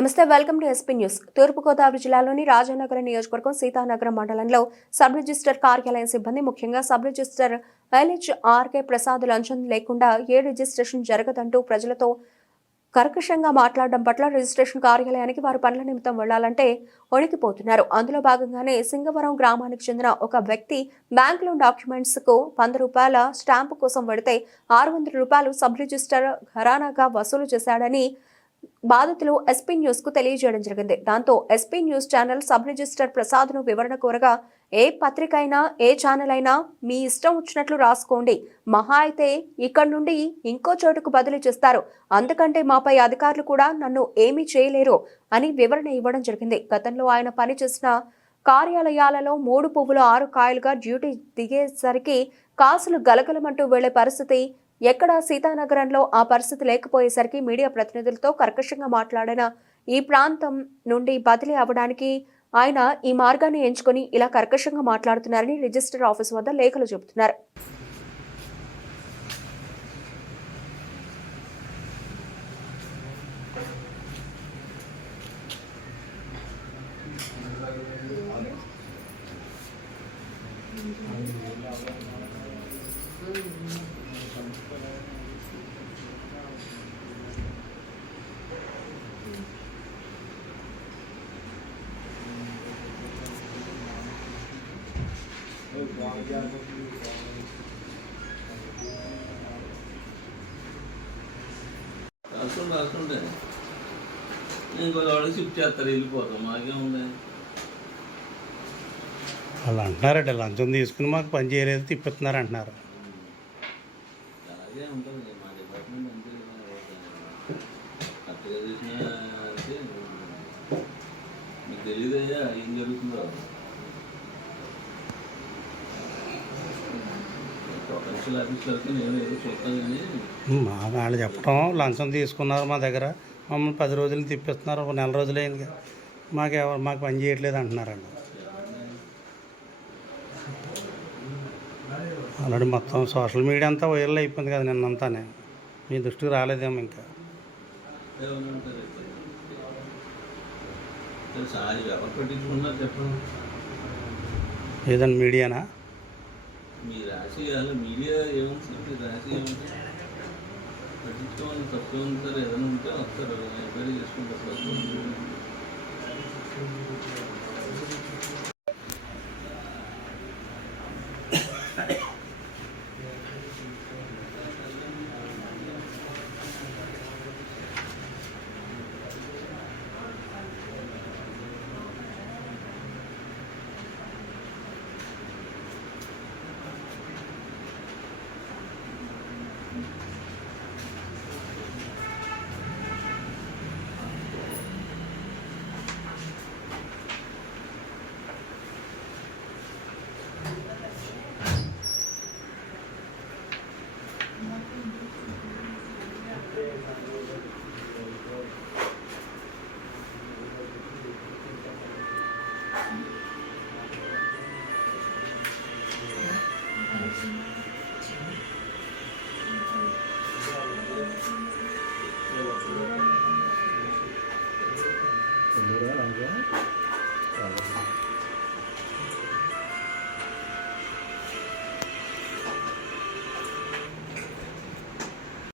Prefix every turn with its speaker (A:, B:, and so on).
A: నమస్తే welcome to SP news. Thurpu Godavari జిల్లాలోని రాజానగరం నియోజకవర్గం సీతానగరం మండలంలో సబ్ రిజిస్టర్ కార్యాలయం సిబ్బంది ముఖ్యంగా sub register LH RK Prasad లంచం లేకుండా ఏ రిజిస్ట్రేషన్ జరగదంటూ ప్రజలతో కర్కశంగా మాట్లాడడం పట్ల రిజిస్ట్రేషన్ కార్యాలయానికి వారు పనుల నిమిత్తం వెళ్ళాలంటే వణికిపోతున్నారు అందులో భాగంగానే సింగవరం గ్రామానికి చెందిన ఒక వ్యక్తి బ్యాంకులో డాక్యుమెంట్స్కు వంద రూపాయల స్టాంపు కోసం వెడితే ఆరు వందల రూపాయలు సబ్ రిజిస్టర్ ఘరానాగా వసూలు చేశాడని బాధితులు ఎస్పీ న్యూస్కు తెలియజేయడం జరిగింది. దాంతో SP news channel sub register ప్రసాద్ను వివరణ కోరగా ఏ పత్రిక అయినా ఏ ఛానల్ అయినా మీ ఇష్టం వచ్చినట్లు రాసుకోండి. మహా అయితే ఇక్కడ నుండి ఇంకో చోటుకు బదిలీ చేస్తారు. అందుకంటే మాపై అధికారులు కూడా నన్ను ఏమీ చేయలేరు అని వివరణ ఇవ్వడం జరిగింది. గతంలో ఆయన పనిచేసిన కార్యాలయాలలో మూడు పువ్వులు ఆరు కాయలుగా డ్యూటీ దిగేసరికి కాసులు గలగలమంటూ వెళ్ళే పరిస్థితి ఎక్కడ సీతానగరంలో ఆ పరిస్థితి లేకపోయేసరికి మీడియా ప్రతినిధులతో కర్కశంగా మాట్లాడిన ఈ ప్రాంతం నుండి బదిలీ అవ్వడానికి ఆయన ఈ మార్గాన్ని ఎంచుకొని ఇలా కర్కశంగా మాట్లాడుతున్నారని రిజిస్టర్ ఆఫీస్ వద్ద లేఖలు చెబుతున్నారు.
B: రాసుకుంటే రాసుకుంటే నేను వాళ్ళకి షిఫ్ట్ చేస్తారు వెళ్ళిపోతాం మాకేముంది
C: వాళ్ళు అంటున్నారట లంచం తీసుకుని మాకు పని చేయలేదు తిప్పిస్తున్నారు అంటున్నారు.
B: అలాగే ఉంటుంది. మా డిపార్ట్మెంట్ అంతే చేసినా మీకు తెలియదయ్యా ఏం జరుగుతుందో నేను ఏదో
C: మా వాళ్ళు చెప్పడం లంచం తీసుకున్నారు మా దగ్గర. మమ్మల్ని పది రోజులు తిప్పిస్తున్నారు. ఒక నెల రోజులు అయింది మాకు ఎవరు మాకు పని చేయట్లేదు అంటున్నారండి ఆల్రెడీ మొత్తం సోషల్ మీడియా అంతా వైరల్ అయిపోయింది కదా నిన్నంతానే. మీ దృష్టికి రాలేదేమో ఇంకా. ఏదన్నా మీడియానా?
B: మీ రాశి అలా మీడియా ఏముంది మీ రాశి ఏముంది? పట్టించుకోవాలి తక్కువ ఉంటారు ఏదైనా ఉంటే వస్తారు. ఎంక్వైరీ చేసుకుంటారు తక్కువ